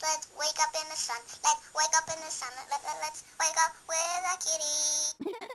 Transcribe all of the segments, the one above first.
let's wake up in the sun. Let's wake up in the sun. Let's wake up with a kitty.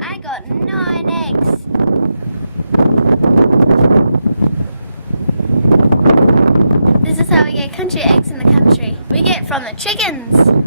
I got 9 eggs. This is how we get country eggs in the country. We get from the chickens.